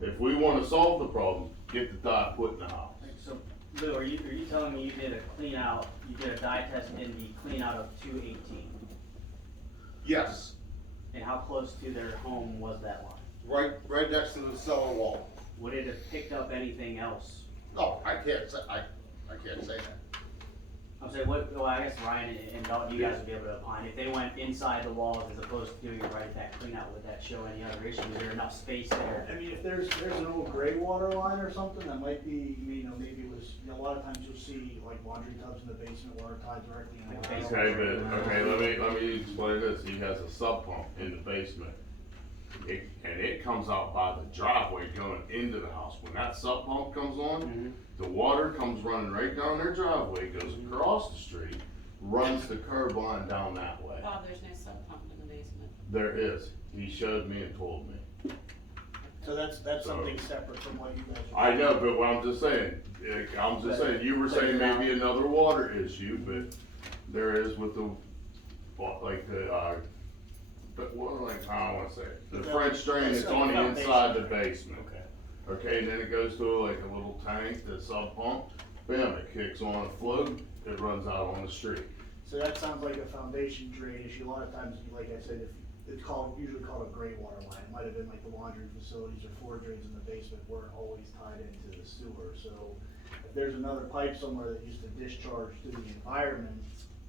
If we wanna solve the problem, get the dye put in the house. So, Lou, are you telling me you did a clean out, you did a dye test in the clean out of 218? Yes, And how close to their home was that line? right next to the cellar wall. Would it have picked up anything else? No, I can't say that. I'm saying, well, I guess Ryan and Dalton, you guys would be able to opine, if they went inside the walls as opposed to doing it right at that clean out, would that show any other issue? Is there enough space there? I mean, if there's an old gray water line or something, that might be, maybe it was, a lot of times you'll see like laundry tubs in the basement where it tied directly in the Like wall. Okay, let me explain this. He has a sub pump in the basement. And it comes out by the driveway going into the house. When that sub pump comes on, the water comes running right down their driveway, goes across the street, runs the curb line down that way. Bob, there's no sub pump in the basement. There is. He showed me and told me. So that's something separate from what you guys are. I know, but what I'm just saying, you were saying maybe another water issue, but there is with the, but what, like, I don't wanna say it. The French drain is on the inside the basement. Okay. Okay, and then it goes to like a little tank, the sub pump, bam, it kicks on a float, it runs out on the street. So that sounds like a foundation drain issue. A lot of times, like I said, if it's usually called a gray water line. It might have been like the laundry facilities or floor drains in the basement weren't always tied into the sewer. So if there's another pipe somewhere that used to discharge to the environment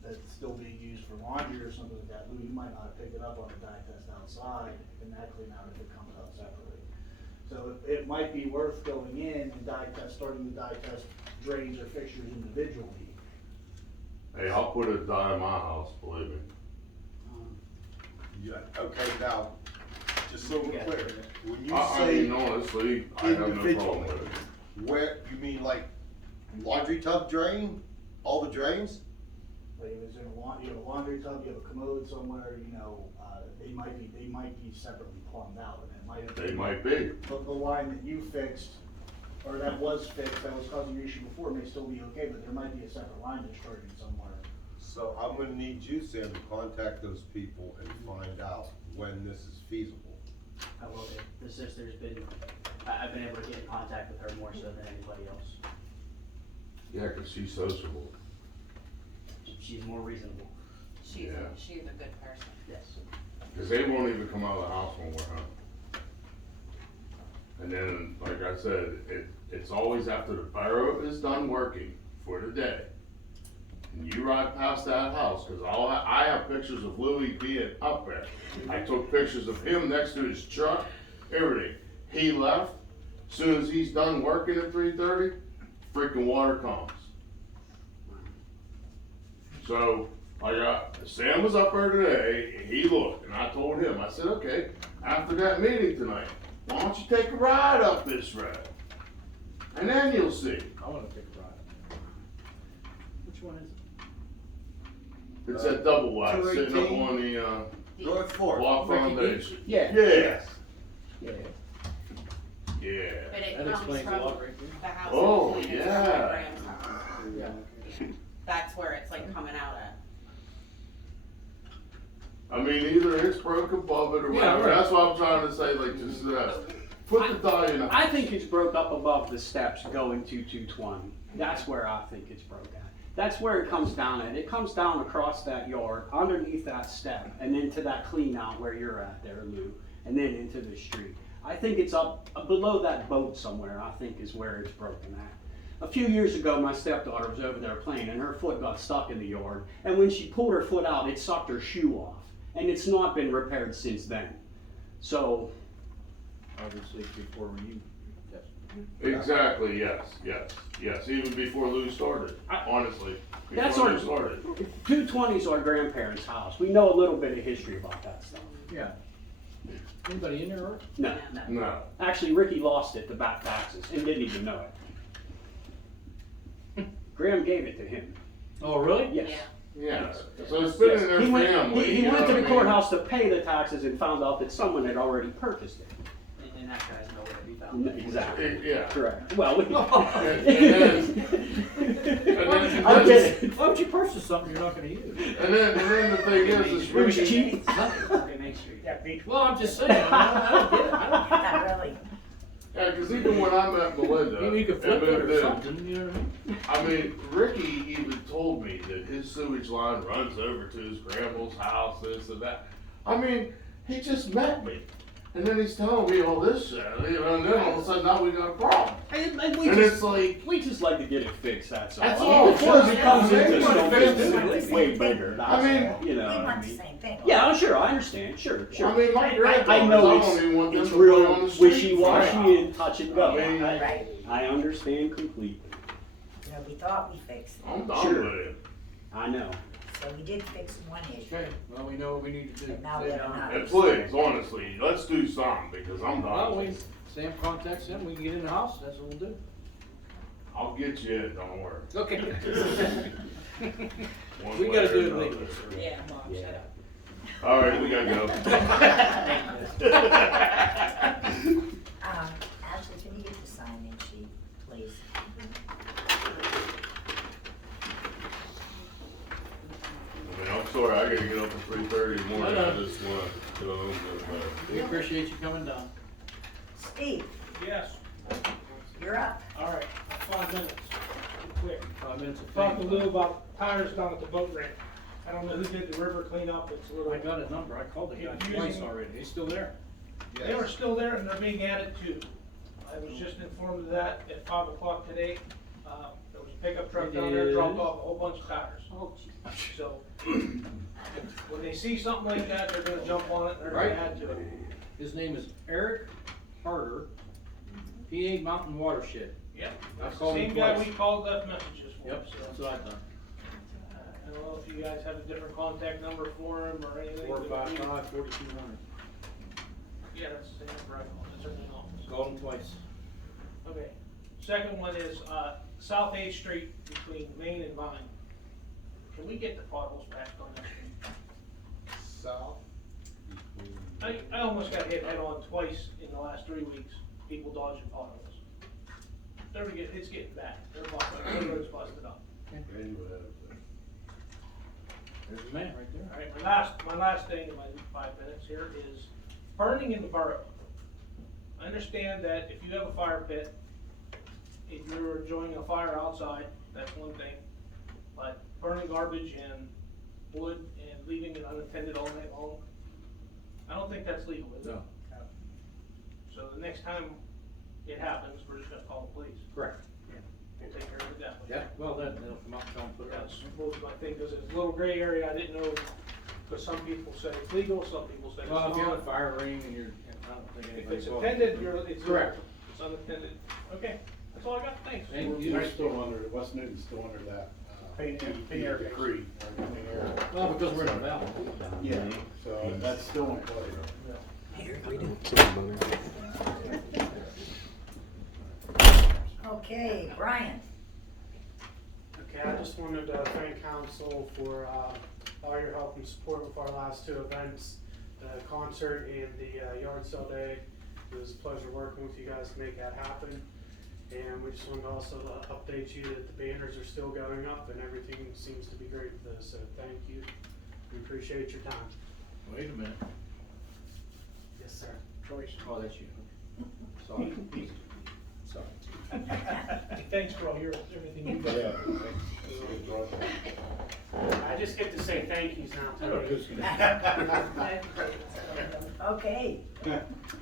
that's still being used for laundry or something like that, Lou, you might not have picked it up on a dye test outside and that clean out if it comes out separately. So it might be worth going in and starting to dye test drains or fixtures individually. Hey, I'll put a dye in my house, believe me. Yeah, okay, now, just so we're clear, when you I say mean, honestly, I have no problem individually, with it. where, you mean like laundry tub drain, all the drains? Like if it's in you have a laundry tub, you have a commode somewhere, they might be separately plumbed out, and it might have. They might be. But the line that you fixed, or that was fixed, that was causing your issue before, may still be okay, but there might be a separate line discharging somewhere. So I'm gonna need you, Sam, to contact those people and find out when this is feasible. I will, the sister's been, I've been able to get in contact with her more so than anybody else. Yeah, 'cause she's sociable. She's more reasonable. She's Yeah. she's a good person. Yes. 'Cause they won't even come out of the house when we're home. And then, like I said, it's always after the borough is done working for the day. And you ride past that house, 'cause I have pictures of Louis being up there. I took pictures of him next to his truck, everything. He left, soon as he's done working at 3:30, freaking water comes. So, Sam was up there today, he looked, and I told him, I said, okay, after that meeting tonight, why don't you take a ride up this road? And then you'll see. I wanna take a ride. Which one is it? It's that double wide sitting up 218. on the, North Fork. block foundation. Yeah. Yes, Yeah. yeah. But it That comes explains a from lot right there. the house. Oh, and it's yeah. from my Graham's house. Yeah. That's where it's like coming out at. I mean, either it's broke above it or Yeah, whatever, right. that's what I'm trying to say, like, just, put the dye in. I think it's broke up above the steps going to 220. That's where I think it's broke at. That's where it comes down at. It comes down across that yard, underneath that step, and into that clean out where you're at there, Lou, and then into the street. I think it's up below that boat somewhere, I think is where it's broken at. A few years ago, my stepdaughter was over there playing and her foot got stuck in the yard. And when she pulled her foot out, it sucked her shoe off. And it's not been repaired since then. So, Obviously before you, yes. Exactly, yes, even before Lou started, honestly, That's before our- Lou started. 220 is our grandparents' house. We know a little bit of history about that stuff. Yeah. Anybody in there, Art? No. No, Actually, Ricky lost it to back taxes and didn't even know it. Graham gave it to him. Oh, really? Yes. yeah, so it's been in their He went, family. he you went know to the what I mean? courthouse to pay the taxes and found out that someone had already purchased it. And that guy's nowhere to be found. Exactly. Yeah. Correct. Well, And I'm then, kidding. Why would you purchase something you're not gonna use? and then the thing is It was Ricky, cheap. Okay, Main Street. Well, I'm just saying, I don't get it. I don't. Not really. Yeah, cause even when I met Melinda. Maybe you could flip and it or moved in, something, you know what I mean? I mean, Ricky even told me that his sewage line runs over to his grandma's house, this and that. I mean, he just met me. And then he's telling me all this shit, you know, and then all of a sudden now we got a problem. And And it's like, we just like to get it fixed, that's all. That's all. Before it becomes Yeah, into yeah, something yeah. way bigger, I mean, that's all, you know. We I want the mean. same thing. Yeah, I'm sure, I understand, sure. I mean, my I granddaughters, know I don't even want them it's to put on real the street. wishy-washy Right. and touch and go. I mean, Right, I understand completely, you know, we thought we fixed it, I'm done Sure. with it. I know. so we did fix one issue, Okay, well, we know what we need to do. but now we have another. And please, honestly, let's do something, because I'm Well, done. we, Sam contacts them, we can get in the house, that's what we'll do. I'll get you in, don't worry. Okay. One We way gotta or do it another. legally, sir. Yeah, Mom, shut Yeah. up. Alright, we gotta go. Ashley, can you get the sign-in sheet, please? I mean, I'm sorry, I gotta get up at 3:30 in the morning, I just wanna go home and go to bed. We appreciate you coming down. Steve, Yes, you're up. all right, 5 minutes, quick. 5 minutes of Talk to fame. Lou about tires down at the boat ramp. I don't know who did the river cleanup, it's a little. I got his number, I called the guy twice already, he's still there. They are still there and they're being added too. I was just informed of that at 5 o'clock today. There was a pickup truck down there, dropped off a whole bunch of tires. Oh, So, when they see something like that, they're gonna jump on it and they're Right. gonna add to it. His name is Eric Harder, PA Mountain Watershed. Yep, I that's the called him same guy twice. we called, left messages for. Yep, So, that's what I've done. I don't know if you guys have a different contact number for him or anything. 455-4200. Yeah, that's the same number I called, that's in his office. Called him twice. Okay, second one is, South 8th Street between Main and Vine. Can we get the potholes patched on that street? South between. I almost got hit head-on twice in the last 3 weeks, people dodging potholes. It's getting bad, they're busted, the road's busted up. There's the man right there. Alright, my last thing in my 5 minutes here is burning in the borough. I understand that if you have a fire pit, if you're enjoying a fire outside, that's one thing. But burning garbage and wood and leaving it unattended all night long, I don't think that's legal, is it? No. So the next time it happens, we're just gonna call the police. Correct. We'll take care of it that way. Yeah, well, then they'll come out and tell him to put it out. That's most my thing, because it's a little gray area, I didn't know, because some people say it's legal, some people say it's Well, if you have a not. fire ring and you're, I don't think If anybody's. it's attended, it's. Correct. It's unattended, okay, that's all I got, thanks. Thank you. We're still under, West Newton's still under that, Clean air decree. or clean air. Well, because we're in a valley. Yeah, so that's still in play. Here, we do. Okay, Brian, Okay, I just wanted to thank council for all your help and support with our last two events, the concert and the yard sale day. It was a pleasure working with you guys to make that happen. And we just wanted to also update you that the banners are still going up and everything seems to be great with this, so thank you. We appreciate your time. Wait a minute. Yes, sir. Choice. Oh, that's you. Sorry. Sorry. Thanks for all everything you got. I just get to say thank yous now, Oh, Tony. okay,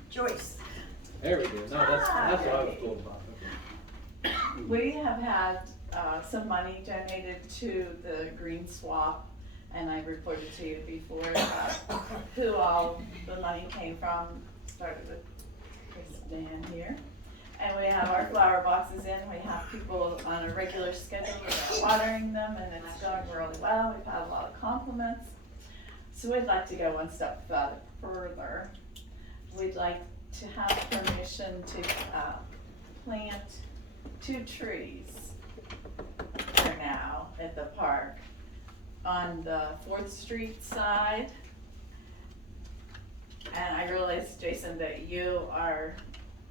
Joyce, There we go. No, that's what I was told about. We have had some money donated to the Green Swap, and I reported to you before who all the money came from. Started with this Dan here. And we have our flower boxes in, we have people on a regular schedule, we're watering them, and it's going really well. We've had a lot of compliments. So we'd like to go one step further. We'd like to have permission to plant 2 trees for now at the park. On the 4th Street side. And I realize, Jason, that you are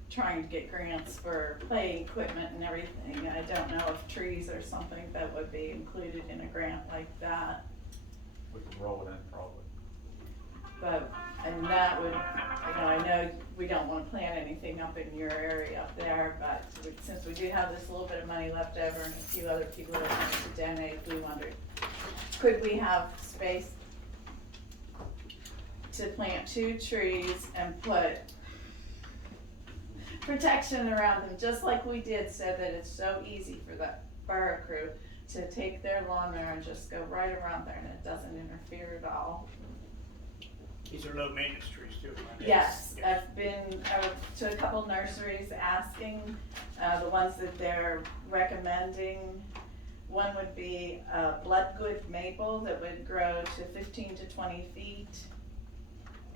trying to get grants for play equipment and everything. I don't know if trees are something that would be included in a grant like that. We can roll it in probably. But, and that would, I know we don't wanna plant anything up in your area up there, but since we do have this little bit of money left over and a few other people that want to donate, we wondered, could we have space to plant 2 trees and put protection around them, just like we did, so that it's so easy for the borough crew to take their lawnmower and just go right around there and it doesn't interfere at all. These are low maintenance trees too, right? Yes, I've been to a couple nurseries asking, the ones that they're recommending. One would be a bloodgood maple that would grow to 15 to 20 feet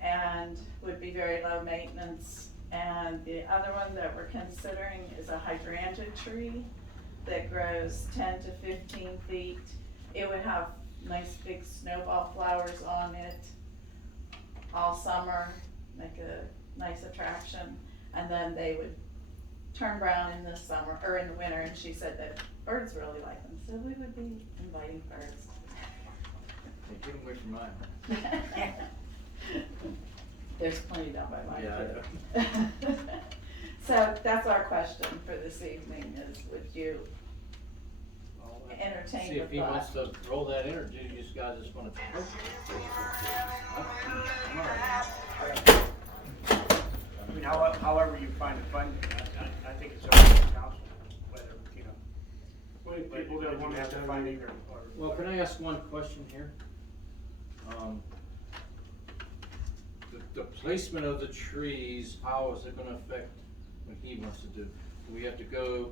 and would be very low maintenance. And the other one that we're considering is a hydrangea tree that grows 10 to 15 feet. It would have nice big snowball flowers on it all summer, make a nice attraction, and then they would turn brown in the summer, or in the winter, and she said that birds really like them, so we would be inviting birds. Hey, keep them away from mine. There's plenty down by mine Yeah, too. So that's our question for this evening is, would you entertain See the if he wants thought? to roll that in, or do you guys just wanna? I mean, however you find the funding, I think it's up to the council, whether, Wait, whether people that you want have to the donate. funding or. Well, can I ask one question here? The placement of the trees, how is it gonna affect what he wants to do? Do we have to go,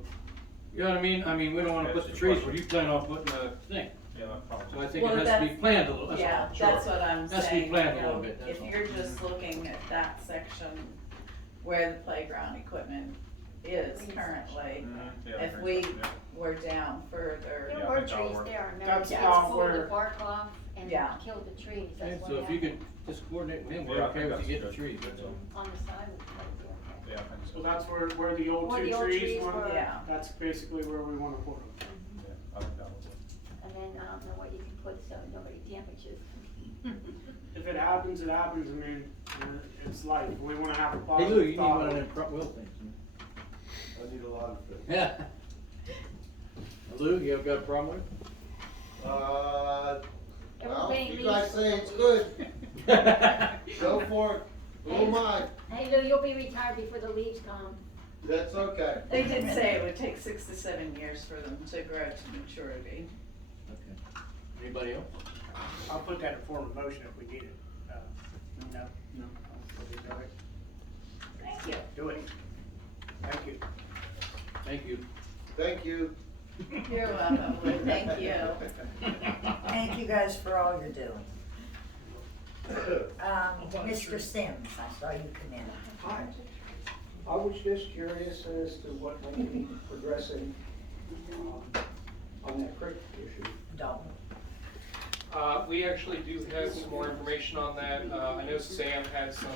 you know what I mean? I mean, we don't wanna put the trees where you plan on putting a thing. Yeah, probably. So I think Well, it has to be that's- planned a little, that's all. Yeah, Sure. that's what I'm Has to be saying, planned a you little know, bit, that's if all. you're just looking at that section where the playground equipment is currently, if we were down further, There were trees there, remember, That's just about pulled where- the bark off and Yeah. killed the trees, And that's what so if you happened. could just coordinate with him, Yeah, we're I okay think with you that's getting the good. trees, that's all. On the side of the place, Yeah, I think So that's where the old Where 2 the old trees trees went, were. yeah. that's basically where we wanna put them. Yeah, I think that was it. and then I don't know what you can put so nobody damages. If it happens, it happens, I mean, it's life, we wanna have a Hey positive Lou, you need thought. one of them front wheel things. I need a lot of things. Yeah. Lou, you ever got a problem with it? Well, Everybody you guys leaves. say it's good, go for it, who am I? Hey Lou, you'll be retired before the leaves come. That's okay. They did say it would take 6 to 7 years for them to grow to maturity. Okay. Anybody else? I'll put that in form of motion if we need it. No? No. Thank you. Do it. Thank you. Thank you. Thank you. You're welcome, Lou, thank you. Thank you guys for all you're doing. Mr. Sims, I saw you come in. Hi. I was just curious as to what might be progressing on that creek issue. Don't. We actually do have some more information on that. I know Sam had some,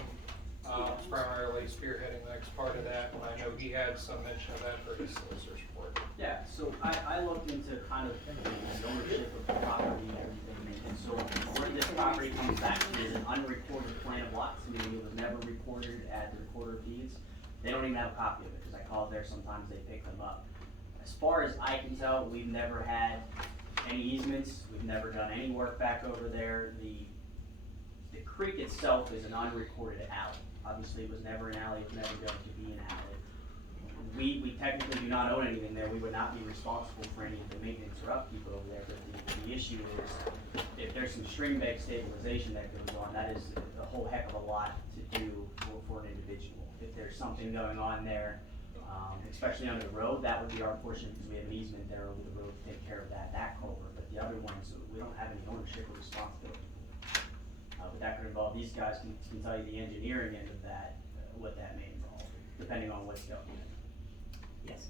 primarily spearheading the next part of that, and I know he had some mention of that for his solicitor's report. Yeah, so I looked into kind of the ownership of the property and everything, and so where this property comes back to is an unrecorded plan of lots, meaning it was never recorded at the recorder of deeds. They don't even have a copy of it, because I call there, sometimes they pick them up. As far as I can tell, we've never had any easements, we've never done any work back over there. The creek itself is an unrecorded alley. Obviously, it was never an alley, it was never going to be an alley. We technically do not own anything there, we would not be responsible for any of the maintenance or upkeep over there, but the issue is, if there's some stream bank stabilization that goes on, that is a whole heck of a lot to do for an individual. If there's something going on there, especially on the road, that would be our portion, because we have an easement there over the road to take care of that culvert, but the other ones, we don't have any ownership or responsibility. But that could involve, these guys can tell you the engineering end of that, what that may involve, depending on what's going on. Yes.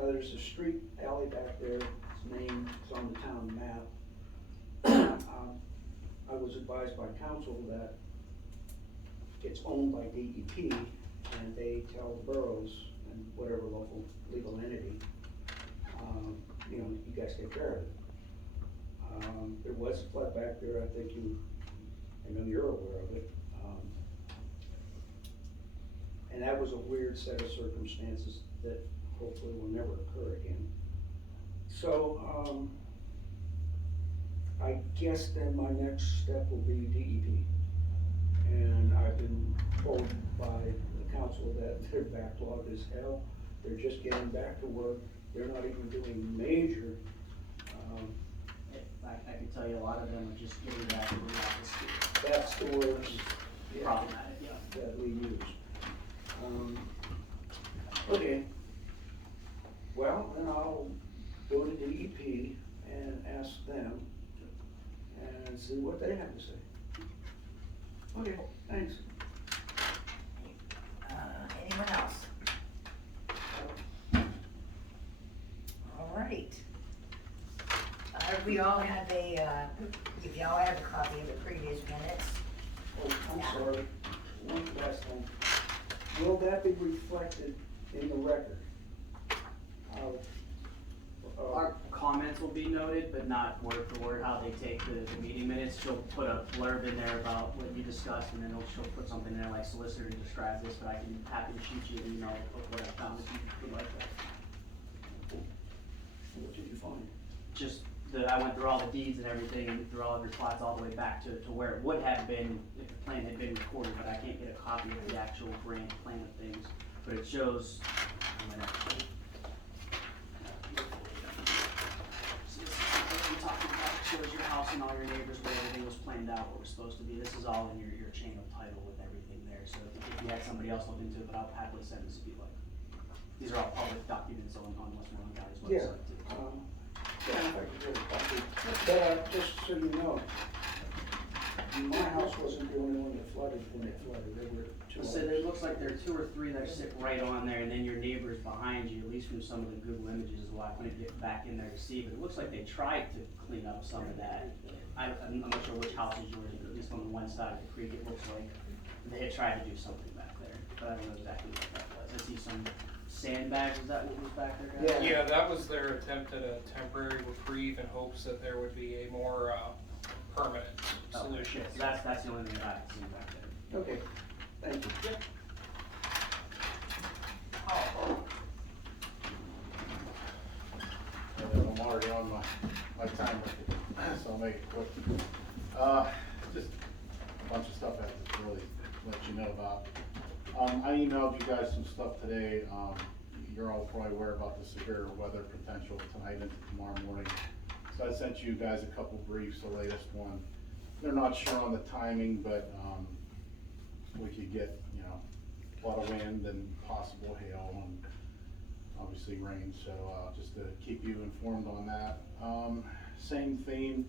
There's a street alley back there, its name is on the town map. I was advised by council that it's owned by DEP, and they tell the boroughs and whatever local legal entity, you guys take care of it. There was a flood back there, I think you I know you're aware of it. And that was a weird set of circumstances that hopefully will never occur again. So, I guess then my next step will be DEP. And I've been told by the council that they're backlogged as hell. They're just getting back to work. They're not even doing major, I can tell you a lot of them are just getting back to the office. that's the words Problematic, yeah. that we use. Okay. Well, then I'll go to DEP and ask them and see what they have to say. Okay, thanks. Anyone else? All right. We all have if y'all have a copy of the previous minutes. Oh, I'm sorry. One last thing. Will that be reflected in the record? Our comments will be noted, but not word for word how they take the meeting minutes. She'll put a blurb in there about what you discussed, and then she'll put something in there like solicitor describes this, but I can happy to shoot you an email of what I found if you would like that. What did you find? Just I went through all the deeds and everything, and through all of your plots all the way back to where it would have been if the plan had been recorded, but I can't get a copy of the actual grand plan of things. But it shows, shows your house and all your neighbors, where everything was planned out, what was supposed to be. This is all in your chain of title with everything there. So if you had somebody else look into it, but I'll happily send this to you. Like, these are all public documents on Westmoreland County's website too. Yeah, if I could get a copy. But, just so you know, my house wasn't the only one that flooded when it flooded. There were two So others. it looks like there are 2 or 3 that sit right on there, and then your neighbors behind you, at least from some of the Google images, is why I couldn't get back in there to see, but it looks like they tried to clean up some of that. I'm not sure which house is yours, but at least on the one side of the creek, it looks like they had tried to do something back there, but I don't know exactly what that was. I see some sandbags, is that what was back there, guys? Yeah, that was their attempt at a temporary reprieve in hopes that there would be a more, permanent solution. Okay, so that's the only thing that I can see back there. Okay, thank you. I'm already on my timer, so I'll make it quick. Just a bunch of stuff I have to really let you know about. I emailed you guys some stuff today. You're all probably aware about the severe weather potential tonight into tomorrow morning. So I sent you guys a couple briefs, the latest one. They're not sure on the timing, but we could get, a lot of wind and possible hail and obviously rain, so just to keep you informed on that. Same theme,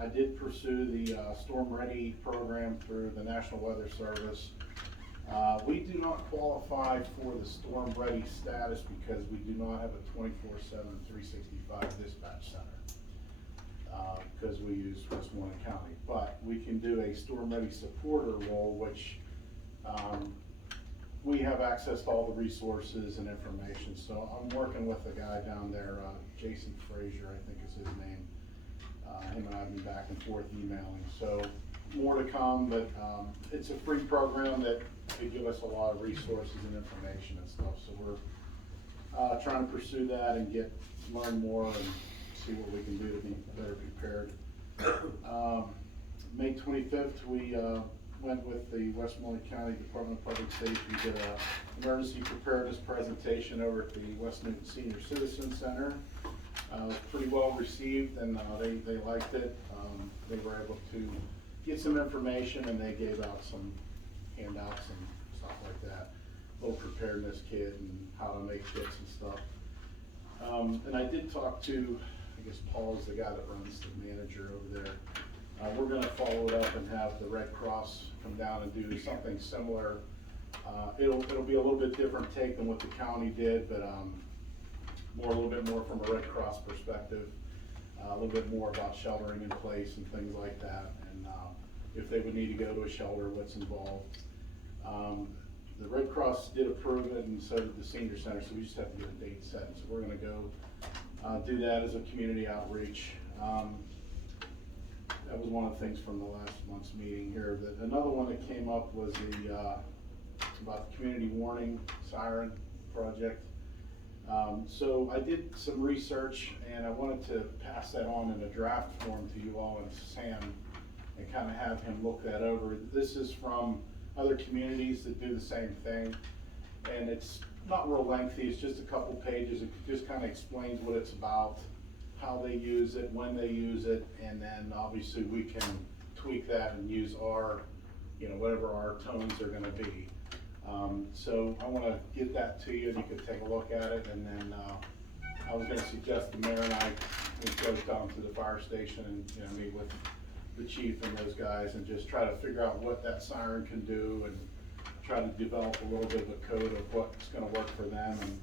I did pursue the Storm Ready program through the National Weather Service. We do not qualify for the Storm Ready status because we do not have a 24/7, 365 dispatch center. Because we use Westmoreland County, but we can do a Storm Ready supporter role, which we have access to all the resources and information. So I'm working with a guy down there, Jason Frazier, I think is his name. Him and I have been back and forth emailing. So more to come, but it's a free program that could give us a lot of resources and information and stuff. So we're trying to pursue that and learn more and see what we can do to be better prepared. May 25th, we went with the Westmoreland County Department of Public Safety, did an emergency preparedness presentation over at the West Newton Senior Citizen Center. It was pretty well received, and they liked it. They were able to get some information, and they gave out some handouts and stuff like that, little preparedness kit and how to make kits and stuff. And I did talk to, I guess Paul is the guy that runs the manager over there. We're gonna follow it up and have the Red Cross come down and do something similar. It'll be a little bit different take than what the county did, but a little bit more from a Red Cross perspective, a little bit more about sheltering in place and things like that, and if they would need to go to a shelter, what's involved. The Red Cross did approve it, and so did the senior center, so we just have to get a date set. So we're gonna go do that as a community outreach. That was one of the things from the last month's meeting here. Another one that came up was about the community warning siren project. So I did some research and I wanted to pass that on in a draft form to you all and Sam and kind of have him look that over. This is from other communities that do the same thing, and it's not real lengthy, it's just a couple pages. It just kind of explains what it's about, how they use it, when they use it, and then obviously we can tweak that and use our, whatever our tones are gonna be. So I wanna get that to you and you can take a look at it, and then I was gonna suggest the mayor and I would go down to the fire station and meet with the chief and those guys and just try to figure out what that siren can do and try to develop a little bit of a code of what's gonna work for them and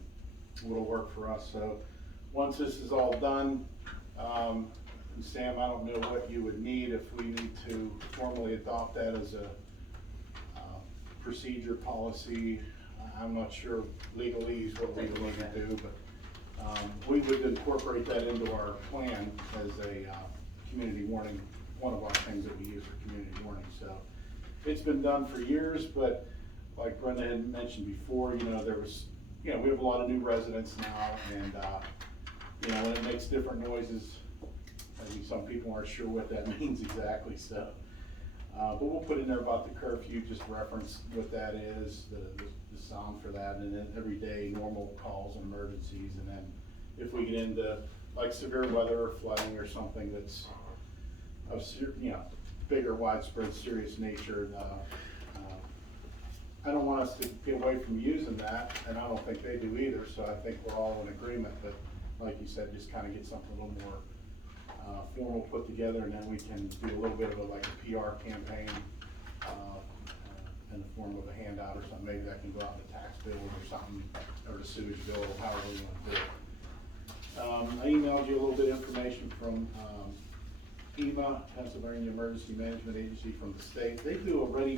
what'll work for us. So once this is all done, and Sam, I don't know what you would need if we need to formally adopt that as a procedure policy. I'm not sure legalese what we would need to do, but we would incorporate that into our plan as a community warning, one of our things that we use for community warning. So it's been done for years, but like Brenda had mentioned before, there was, we have a lot of new residents now, and when it makes different noises, I think some people aren't sure what that means exactly, so. But we'll put in there about the curfew, just reference what that is, the sound for that, and then everyday normal calls and emergencies. And then if we get into like severe weather or flooding or something that's of bigger, widespread, serious nature, I don't want us to get away from using that, and I don't think they do either, so I think we're all in agreement. But like you said, just kind of get something a little more formal put together, and then we can do a little bit of a PR campaign in the form of a handout or something. Maybe that can go out in the tax bill or something, or the sewage bill, or however we want to do it. I emailed you a little bit of information from EMA, Pennsylvania Emergency Management Agency, from the state. They do a Ready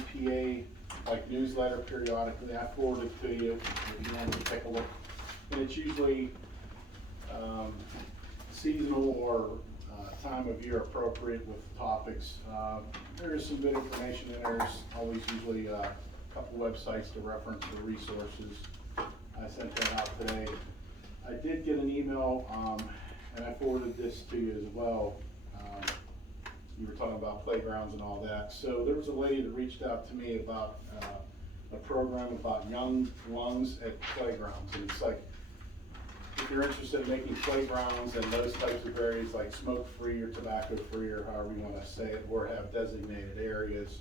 PA newsletter periodically. I forwarded it to you if you wanted to take a look. And it's usually seasonal or time of year appropriate with topics. There is some good information in there. There's always usually a couple websites to reference for resources. I sent that out today. I did get an email, and I forwarded this to you as well. You were talking about playgrounds and all that. So there was a lady that reached out to me about a program about young lungs at playgrounds. And it's like, if you're interested in making playgrounds and those types of areas like smoke-free or tobacco-free or however you want to say it, or have designated areas,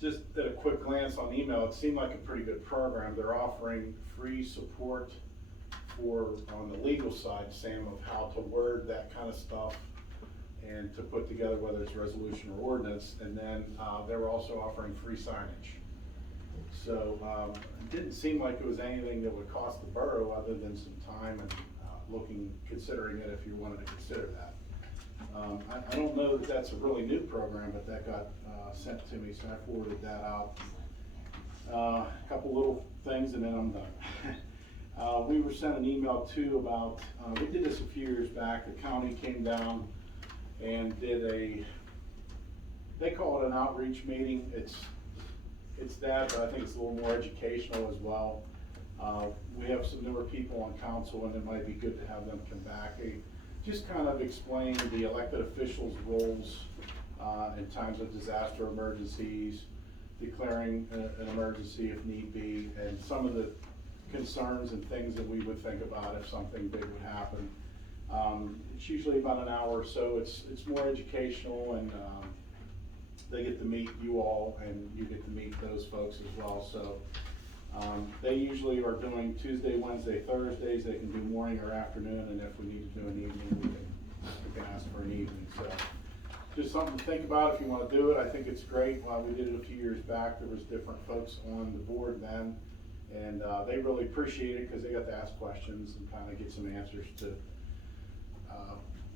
just at a quick glance on email, it seemed like a pretty good program. They're offering free support on the legal side, Sam, of how to word that kind of stuff and to put together whether it's resolution or ordinance. And then they were also offering free signage. So it didn't seem like it was anything that would cost the borough other than some time and considering it if you wanted to consider that. I don't know that that's a really new program, but that got sent to me, so I forwarded that out. A couple little things and then I'm done. We were sent an email too about, we did this a few years back. The county came down and did they call it an outreach meeting. It's that, but I think it's a little more educational as well. We have some newer people on council, and it might be good to have them come back. They just kind of explain the elected officials' roles in times of disaster emergencies, declaring an emergency if need be, and some of the concerns and things that we would think about if something big would happen. It's usually about an hour or so. It's more educational, and they get to meet you all, and you get to meet those folks as well. So they usually are doing Tuesday, Wednesday, Thursdays. They can do morning or afternoon, and if we need to do an evening, we can ask for an evening. So just something to think about if you want to do it. I think it's great. We did it a few years back. There was different folks on the board then, and they really appreciate it because they got to ask questions and kind of get some answers to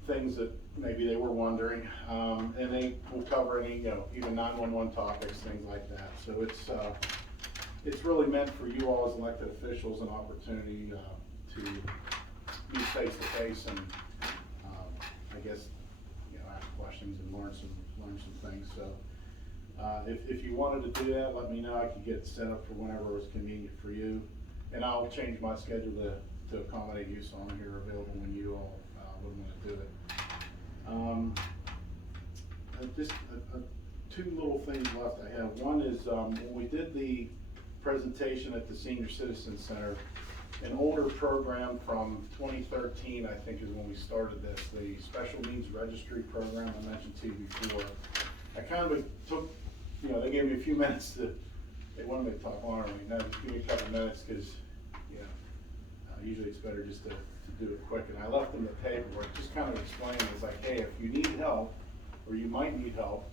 things that maybe they were wondering, and they will cover any, even 911 topics, things like that. So it's really meant for you all as elected officials, an opportunity to meet face to face, and I guess questions and learn some things, so. If you wanted to do that, let me know, I could get it set up for whenever it's convenient for you. And I'll change my schedule to accommodate you, so I'm here available when you all, would wanna do it. Just two little things left I have. One is, when we did the presentation at the Senior Citizen Center, an older program from 2013, I think is when we started this, the Special Needs Registry Program I mentioned to you before. I kind of took, they gave me a few minutes they wanted me to talk longer, now just give me a couple minutes, cause, usually it's better just to do it quick, and I left them the paperwork, just kind of explaining, it's like, hey, if you need help, or you might need help,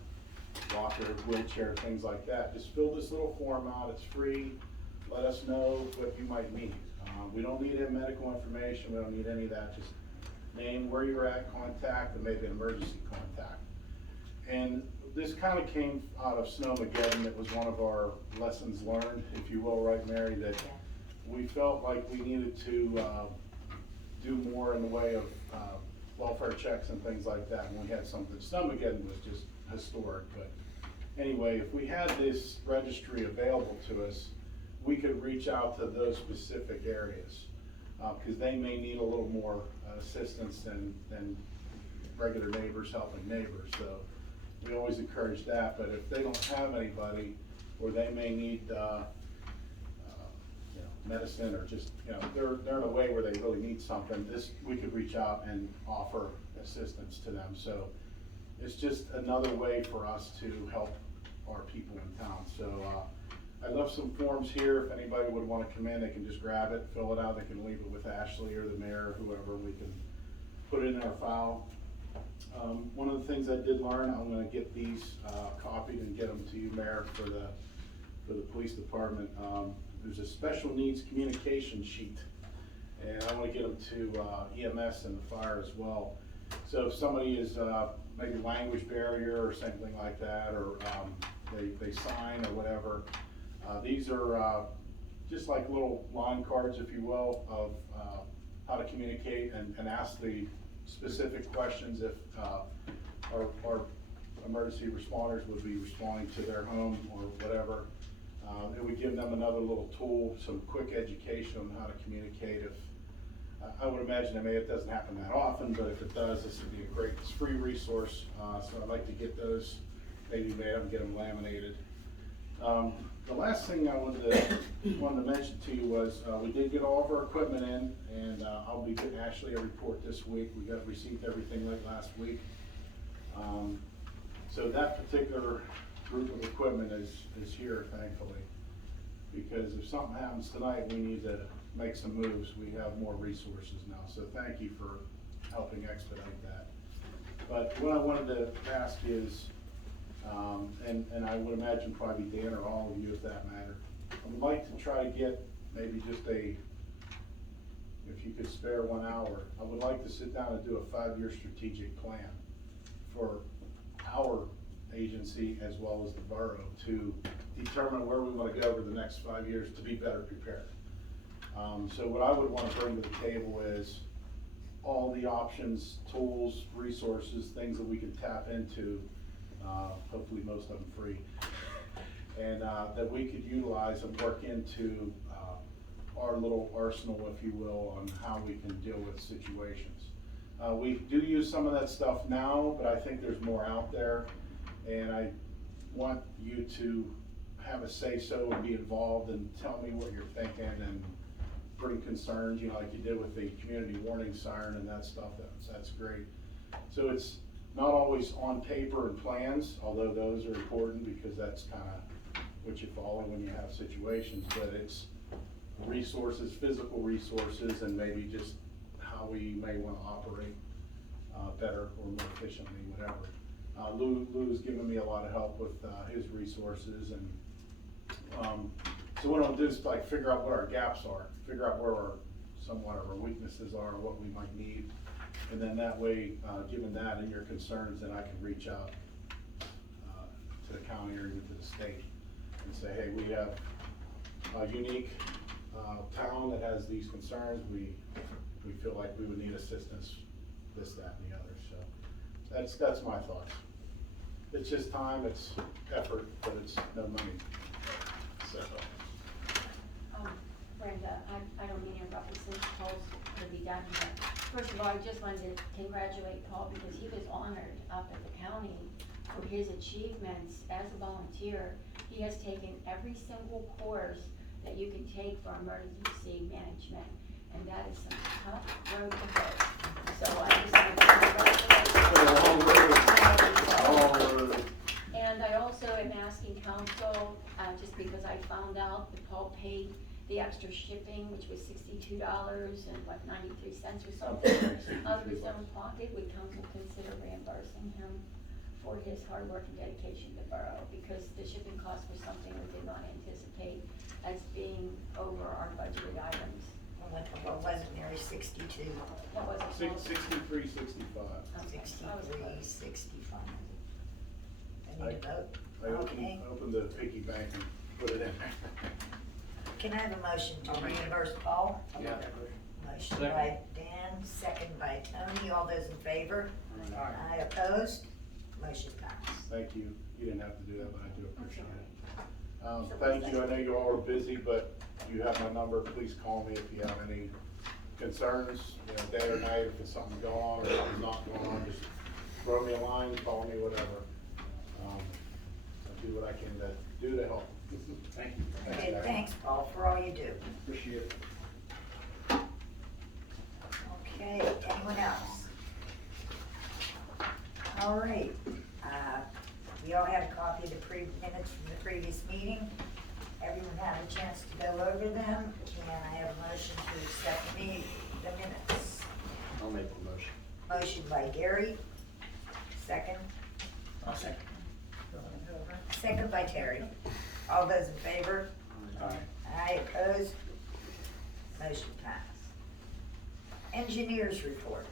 walker, wheelchair, things like that, just fill this little form out, it's free, let us know what you might need. We don't need any medical information, we don't need any of that, just name where you're at, contact, and maybe an emergency contact. And this kind of came out of Snowmageddon. It was one of our lessons learned, if you will, right, Mary, that we felt like we needed to do more in the way of welfare checks and things like that when we had something. Snowmageddon was just historic, but anyway, if we had this registry available to us, we could reach out to those specific areas, because they may need a little more assistance than regular neighbors helping neighbors. So we always encourage that, but if they don't have anybody, or they may need medicine, or just they're in a way where they really need something, we could reach out and offer assistance to them. So it's just another way for us to help our people in town. So I left some forms here. If anybody would want to come in, they can just grab it, fill it out. They can leave it with Ashley or the mayor or whoever. We can put it in our file. One of the things I did learn, I'm going to get these copied and get them to you, Mayor, for the police department. There's a special needs communication sheet, and I want to get them to EMS and the fire as well. So if somebody is maybe language barrier or something like that, or they sign or whatever, these are just like little line cards, if you will, of how to communicate and ask the specific questions if our emergency responders would be responding to their home or whatever. It would give them another little tool, some quick education on how to communicate. If I would imagine it doesn't happen that often, but if it does, this would be a great, it's free resource. So I'd like to get those maybe made up and get them laminated. The last thing I wanted to mention to you was we did get all of our equipment in, and I'll be getting Ashley a report this week. We received everything late last week. So that particular group of equipment is here, thankfully, because if something happens tonight, we need to make some moves. We have more resources now, so thank you for helping expedite that. But what I wanted to ask is, and I would imagine probably Dan or all of you if that matter, I would like to try to get maybe just if you could spare 1 hour, I would like to sit down and do a 5-year strategic plan for our agency as well as the borough to determine where we want to go over the next 5 years to be better prepared. So what I would want to bring to the table is all the options, tools, resources, things that we can tap into, hopefully most of them free, and that we could utilize and work into our little arsenal, if you will, on how we can deal with situations. We do use some of that stuff now, but I think there's more out there, and I want you to have a say-so and be involved and tell me what you're thinking and bring concerns, like you did with the community warning siren and that stuff. That's great. So it's not always on paper and plans, although those are important because that's kind of what you follow when you have situations, but it's resources, physical resources, and maybe just how we may want to operate better or more efficiently, whatever. Lou's given me a lot of help with his resources, and so what I'll do is figure out what our gaps are, figure out where somewhat of our weaknesses are, what we might need, and then that way, given that and your concerns, then I can reach out to the county or even to the state and say, hey, we have a unique town that has these concerns. We feel like we would need assistance, this, that, and the other. So That's my thoughts. It's just time, it's effort, but it's no money. So, Brenda, I don't mean to interrupt you since Paul's gonna be done here. First of all, I just wanted to congratulate Paul because he was honored up at the county for his achievements as a volunteer. He has taken every single course that you can take for emergency management, and that is some tough road to hoe. So I just want to congratulate you. And I also am asking council, just because I found out that Paul paid the extra shipping, which was $62 and what, 93 cents or something, out of his own pocket, would council consider reimbursing him for his hard work and dedication to Borough? Because the shipping cost was something we did not anticipate as being over our budgeted items. What wasn't there, 62? That wasn't. 63, 65. 63, 65. I need a vote. I Okay. opened the piggy bank and put it in there. Can I have a motion to reimburse Paul? Yeah. Motion by Dan, second by Tony. All those in favor? Aye. Opposed? Motion passed. Thank you. You didn't have to do that, but I do appreciate it. Thank you. I know you all are busy, but you have my number. Please call me if you have any concerns, day or night, if it's something going on or something's not going on, just throw me a line, call me, whatever. I'll do what I can to do to help. Thank you. Okay, thanks, Paul, for all you do. Appreciate it. Okay, anyone else? All right, we all have a copy of the minutes from the previous meeting. Everyone had a chance to go over them. Can I have a motion to accept the minutes? I'll make the motion. Motion by Gary, second. I'll second. Second by Terry. All those in favor? Aye. Aye, opposed? Motion passed. Engineers report.